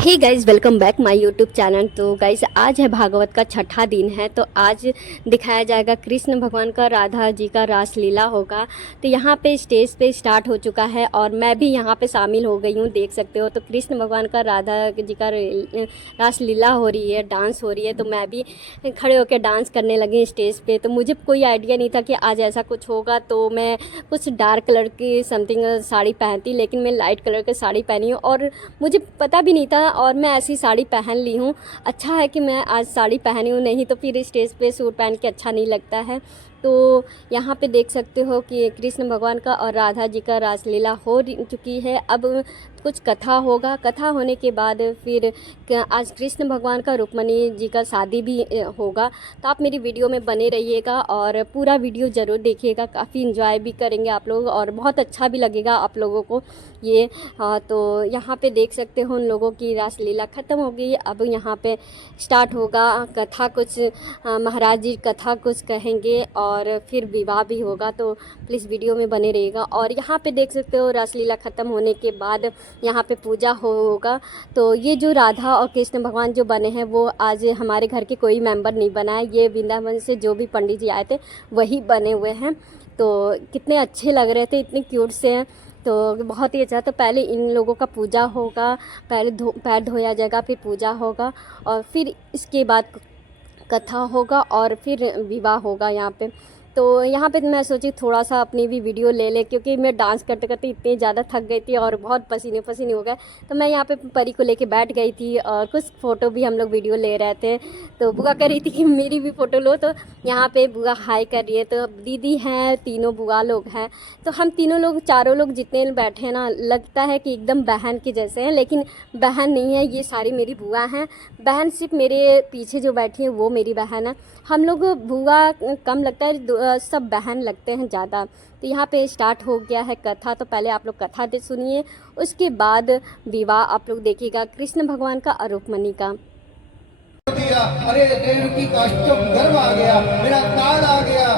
Hey guys, welcome back my YouTube channel. तो guys, आज है भागवत का छठा दिन है, तो आज दिखाया जाएगा कृष्ण भगवान का, राधा जी का रासलीला होगा। तो यहाँ पे स्टेज पे स्टार्ट हो चुका है और मैं भी यहाँ पे शामिल हो गई हूँ, देख सकते हो। तो कृष्ण भगवान का, राधा जी का रासलीला हो रही है, डांस हो रही है। तो मैं भी खड़े होकर डांस करने लगी स्टेज पे। तो मुझे कोई आइडिया नहीं था कि आज ऐसा कुछ होगा। तो मैं कुछ डार्क कलर की समथिंग साड़ी पहनती, लेकिन मैं लाइट कलर की साड़ी पहनी हूँ और मुझे पता भी नहीं था, और मैं ऐसी साड़ी पहन ली हूँ। अच्छा है कि मैं आज साड़ी पहनी हूँ, नहीं तो फिर स्टेज पे सूट पहन के अच्छा नहीं लगता है। तो यहाँ पे देख सकते हो कि कृष्ण भगवान का और राधा जी का रासलीला हो चुकी है। अब कुछ कथा होगा। कथा होने के बाद फिर आज कृष्ण भगवान का, रुक्मणी जी का शादी भी होगा। तो आप मेरी वीडियो में बने रहिएगा और पूरा वीडियो ज़रूर देखिएगा। काफ़ी इन्जॉय भी करेंगे आप लोग और बहुत अच्छा भी लगेगा आप लोगों को ये। तो यहाँ पे देख सकते हो उन लोगों की रासलीला ख़त्म हो गई। अब यहाँ पे स्टार्ट होगा कथा। कुछ महाराज जी कथा कुछ कहेंगे और फिर विवाह भी होगा। तो प्लीज़ वीडियो में बने रहिएगा। और यहाँ पे देख सकते हो रासलीला ख़त्म होने के बाद यहाँ पे पूजा होगा। तो ये जो राधा और कृष्ण भगवान जो बने हैं, वो आज हमारे घर के कोई मेंबर नहीं बना है। ये वृंदावन से जो भी पंडित जी आए थे वही बने हुए हैं। तो कितने अच्छे लग रहे थे, इतने क्यूट से हैं। तो बहुत ही अच्छा। तो पहले इन लोगों का पूजा होगा, पहले पैर धोया जाएगा, फिर पूजा होगा और फिर इसके बाद कथा होगा और फिर विवाह होगा यहाँ पे। तो यहाँ पे मैं सोची थोड़ा सा अपनी भी वीडियो ले ले, क्योंकि मैं डांस करते करते इतनी ज़्यादा थक गई थी और बहुत पसीने पसीने हो गए। तो मैं यहाँ पे परी को लेके बैठ गई थी और कुछ फ़ोटो भी हम लोग वीडियो ले रहे थे। तो बुआ कह रही थी कि मेरी भी फ़ोटो लो। तो यहाँ पे बुआ हाई कर रही है। तो दीदी हैं, तीनों बुआ लोग हैं। तो हम तीनों लोग, चारों लोग जितने बैठे हैं ना, लगता है कि एकदम बहन के जैसे हैं, लेकिन बहन नहीं है। ये सारी मेरी बुआ हैं। बहन सिर्फ मेरे पीछे जो बैठी है वो मेरी बहन है। हम लोग बुआ कम लगता है, सब बहन लगते हैं ज़्यादा। तो यहाँ पे स्टार्ट हो गया है कथा। तो पहले आप लोग कथा सुनिए, उसके बाद विवाह आप लोग देखिएगा कृष्ण भगवान का और रुक्मणी का। अरे देवकी का गर्व आ गया, मेरा काल आ गया।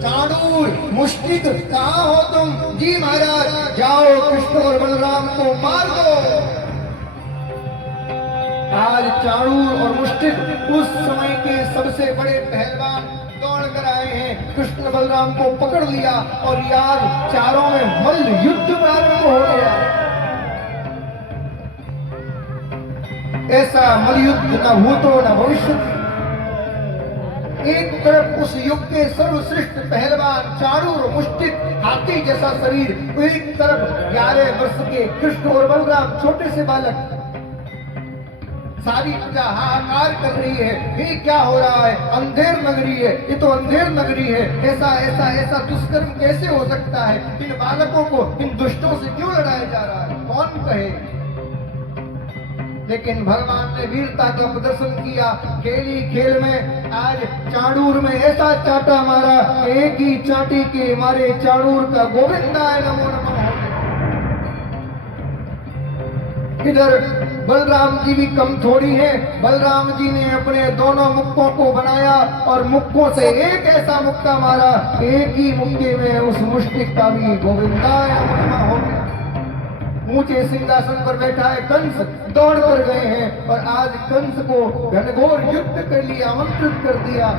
चाणूर मुष्टिक कहाँ हो तुम? जी महाराज, जाओ कृष्ण और बलराम को मार दो। आज चाणूर और मुष्टिक उस समय के सबसे बड़े पहलवान दौड़ कर आए हैं। कृष्ण बलराम को पकड़ लिया और यार चारों में मल्ल युद्ध प्रारंभ हो गया। ऐसा मलयुद्ध न भूतो न भविष्य। एक तरफ उस युग के सर्वश्रेष्ठ पहलवान चाणूर मुष्टिक, हाथी जैसा शरीर, एक तरफ 11 वर्ष के कृष्ण और बलराम, छोटे से बालक। सारी प्रजा हाहाकार कर रही है, ये क्या हो रहा है? अंधेर नगरी है, ये तो अंधेर नगरी है। ऐसा ऐसा ऐसा दुष्कर्म कैसे हो सकता है? इन बालकों को, इन दुष्टों से क्यों लड़ाया जा रहा है? कौन कहे? लेकिन भगवान ने वीरता का प्रदर्शन किया। खेली खेल में आज चाणूर में ऐसा चाटा मारा, एक ही चाटी के मारे चाणूर का गोविंदाय नमो नमः। इधर बलराम जी भी कम थोड़ी है। बलराम जी ने अपने दोनों मुक्कों को बनाया और मुक्कों से एक ऐसा मुक्का मारा, एक ही मुक्के में उस मुष्टिक का भी गोविंदाय नमो नमः हो गया। ऊंचे सिंहासन पर बैठा है कंस, दौड़ कर गए हैं और आज कंस को घनघोर युद्ध के लिए आमंत्रित कर दिया।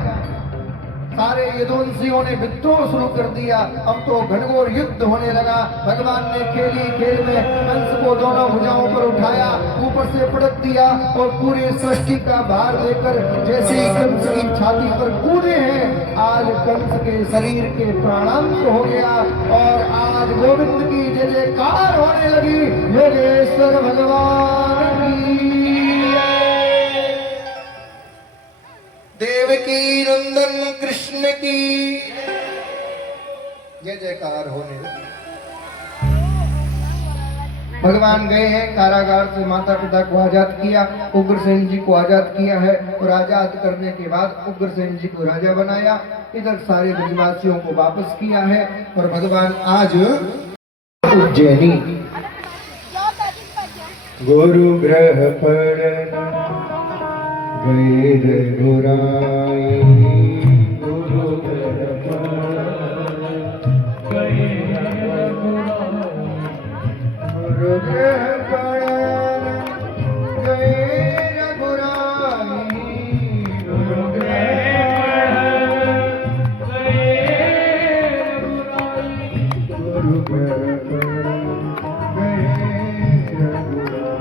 सारे यदुवंशियों ने विद्रोह शुरू कर दिया। अब तो घनघोर युद्ध होने लगा। भगवान ने खेली खेल में कंस को दोनों भुजाओं पर उठाया, ऊपर से पटक दिया और पूरी सृष्टि का भार लेकर जैसे ही कंस की छाती पर कूदे हैं, आज कंस के शरीर के प्राणांत हो गया और आज गोविंद की जय जयकार होने लगी। योगेश्वर भगवान की, देवकी नंदन कृष्ण की जय जयकार होने लगी। भगवान गए हैं, कारागार से माता पिता को आजाद किया, उग्रसेन जी को आजाद किया है और आजाद करने के बाद उग्रसेन जी को राजा बनाया। इधर सारे ब्रजवासियों को वापस किया है और भगवान आज उज्जैनी गुरु ग्रह पर गए रघुराई, गुरु ग्रह पर गए रघुराई, गुरु ग्रह पर गए रघुराई, गुरु ग्रह पर गए रघुराई,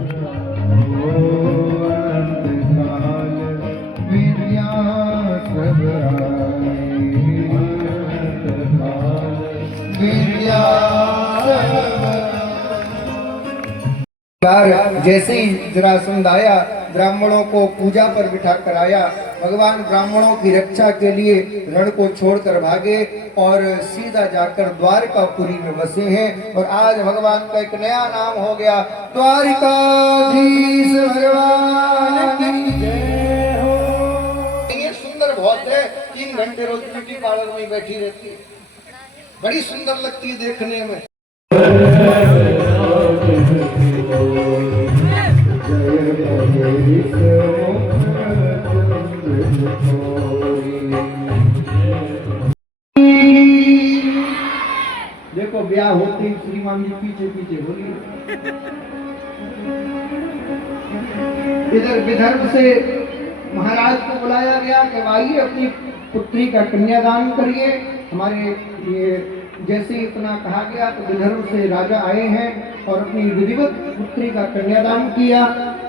गुरु ग्रह पर जैसे ही जरासंध आया, ब्राह्मणों को पूजा पर बिठा कर आया। भगवान ब्राह्मणों की रक्षा के लिए रण को छोड़कर भागे और सीधा जाकर द्वारकापुरी में बसे हैं। और आज भगवान का एक नया नाम हो गया, द्वारिकाधीश भगवान की जय हो। ये सुंदर बहुत है, 3 घंटे रोज ब्यूटी पार्लर में बैठी रहती है, बड़ी सुंदर लगती है देखने में। देखो ब्याह होते ही श्रीमान जी पीछे पीछे बोलिए। इधर विदर्भ से महाराज को बुलाया गया कि आइए अपनी पुत्री का कन्यादान करिए। हमारे ये जैसे इतना कहा गया तो विदर्भ से राजा आए हैं और अपनी विधिवत पुत्री का कन्यादान किया।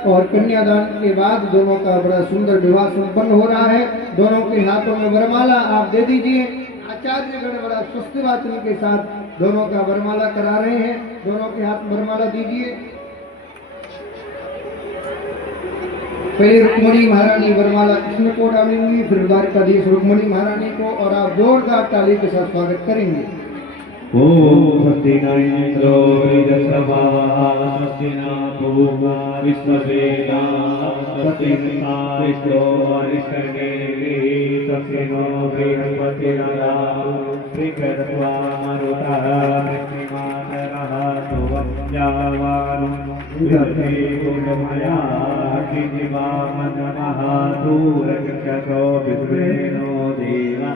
और कन्यादान के बाद दोनों का बड़ा सुंदर विवाह संपन्न हो रहा है। दोनों के हाथों में वरमाला आप दे दीजिए। आचार्यगण बड़ा स्वस्ति वाचन के साथ दोनों का वरमाला करा रहे हैं। दोनों के हाथ वरमाला दीजिए। पहले रुक्मणी महारानी वरमाला कृष्ण को डालेंगी, फिर द्वारकाधीश रुक्मणी महारानी को, और आप जोरदार ताली के साथ स्वागत करेंगे। ओम स्वस्ति न इंद्रो वृद्धसभाः स्वस्ति न पूर्वा विश्ववेदाः स्वस्ति नस्तारिष्टो अरिष्टनेमिः स्वस्ति नो बृहस्पतिर्दधातु श्रीकृत्वा मरुतः वृष्टिमातरः सुवज्ञावानुं विदधे गुणमया दिवामनमः दूरकृशो विद्वेनो देवा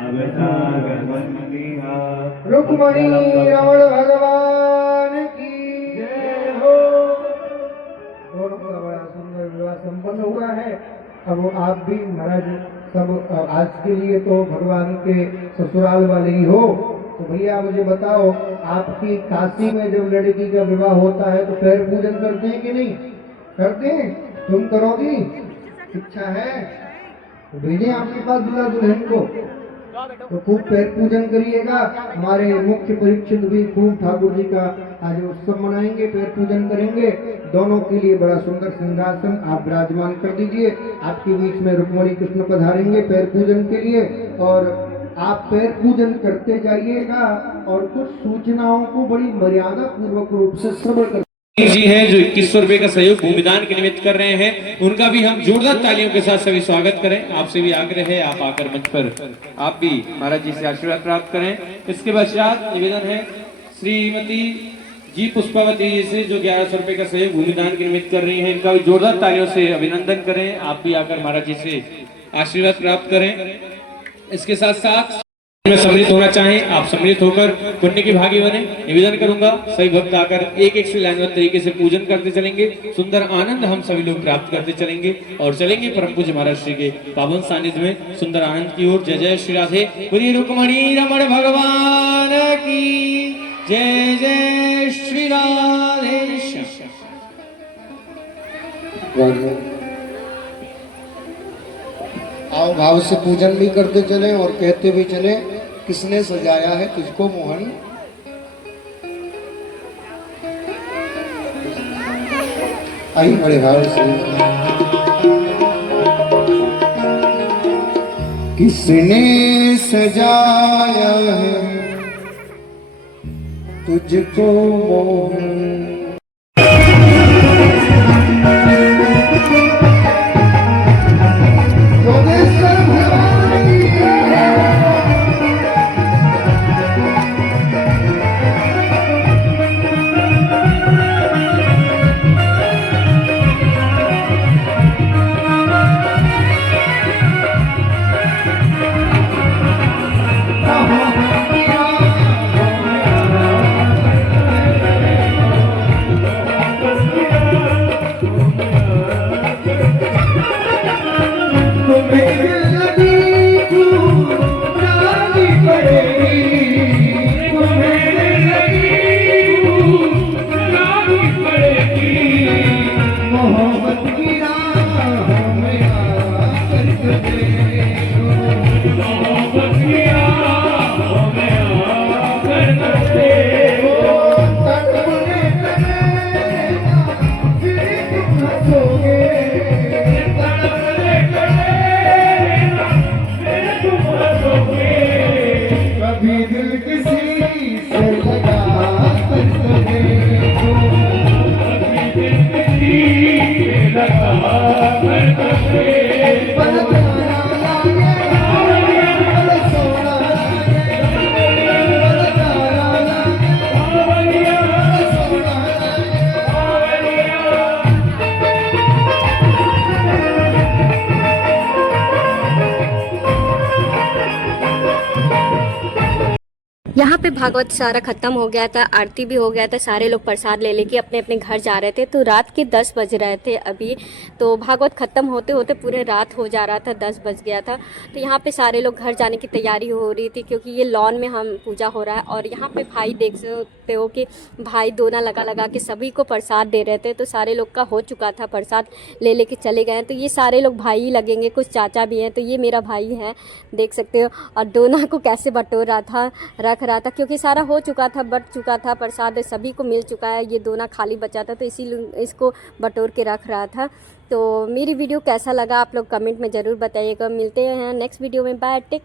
अवतारवन्दिहा। रुक्मणी रमण भगवान की जय हो। दोनों का बड़ा सुंदर विवाह संपन्न हुआ है। अब आप भी महाराज सब आज के लिए तो भगवान के ससुराल वाले ही हो, तो भैया मुझे बताओ, आपकी काशी में जब लड़की का विवाह होता है तो पैर पूजन करते हैं कि नहीं करते हैं? तुम करोगी? इच्छा है तो भेजें आपके पास दूल्हा दुल्हन को, तो खूब पैर पूजन करिएगा। हमारे मुख्य परीक्षित भी खूब ठाकुर जी का आज उत्सव मनाएंगे, पैर पूजन करेंगे। दोनों के लिए बड़ा सुंदर सिंहासन आप विराजमान कर दीजिए। आपके बीच में रुक्मणी कृष्ण पधारेंगे पैर पूजन के लिए, और आप पैर पूजन करते जाइएगा और कुछ सूचनाओं को बड़ी मर्यादा पूर्वक रूप से श्रवण कर जी हैं जो 2100 रुपए का सहयोग भूमिदान के निमित्त कर रहे हैं, उनका भी हम जोरदार तालियों के साथ सभी स्वागत करें। आपसे भी आग्रह है आप आकर मंच पर आप भी महाराज जी से आशीर्वाद प्राप्त करें। इसके पश्चात निवेदन है श्रीमती जी पुष्पावती जी से जो 1100 रुपए का सहयोग भूमिदान के निमित्त कर रही हैं, इनका भी जोरदार तालियों से अभिनंदन करें। आप भी आकर महाराज जी से आशीर्वाद प्राप्त करें। इसके साथ साथ में सम्मिलित होना चाहें आप सम्मिलित होकर पुण्य की भागी बने। निवेदन करूंगा सभी भक्त आकर एक एक से लाइनबद्ध तरीके से पूजन करते चलेंगे। सुंदर आनंद हम सभी लोग प्राप्त करते चलेंगे और चलेंगे परम पूज्य महाराज श्री के पावन सानिध्य में सुंदर आनंद की ओर। जय जय श्री राधे बोलिए रुक्मणी रमण भगवान की जय। जय श्री राधे। आओ भाव से पूजन भी करते चले और कहते भी चले, किसने सजाया है तुझको मोहन? आई बड़े भाव से। किसने सजाया है तुझको मोहन। योगेश्वर भगवान की यहाँ पे भागवत सारा ख़त्म हो गया था, आरती भी हो गया था, सारे लोग प्रसाद ले लेके अपने अपने घर जा रहे थे। तो रात के 10 बज रहे थे अभी, तो भागवत ख़त्म होते होते पूरे रात हो जा रहा था, 10 बज गया था। तो यहाँ पे सारे लोग घर जाने की तैयारी हो रही थी, क्योंकि ये लॉन में हम पूजा हो रहा है। और यहाँ पे भाई देख सकते हो कि भाई दोना लगा लगा के सभी को प्रसाद दे रहे थे। तो सारे लोग का हो चुका था, प्रसाद ले लेके चले गए। तो ये सारे लोग भाई ही लगेंगे, कुछ चाचा भी हैं। तो ये मेरा भाई है, देख सकते हो। और दोना को कैसे बटोर रहा था, रख रहा था, क्योंकि सारा हो चुका था, बट चुका था, प्रसाद सभी को मिल चुका है। ये दोना खाली बचा था, तो इसीलिए इसको बटोर के रख रहा था। तो मेरी वीडियो कैसा लगा आप लोग कमेंट में ज़रूर बताइएगा। मिलते हैं नेक्स्ट वीडियो में, बाय, टेक।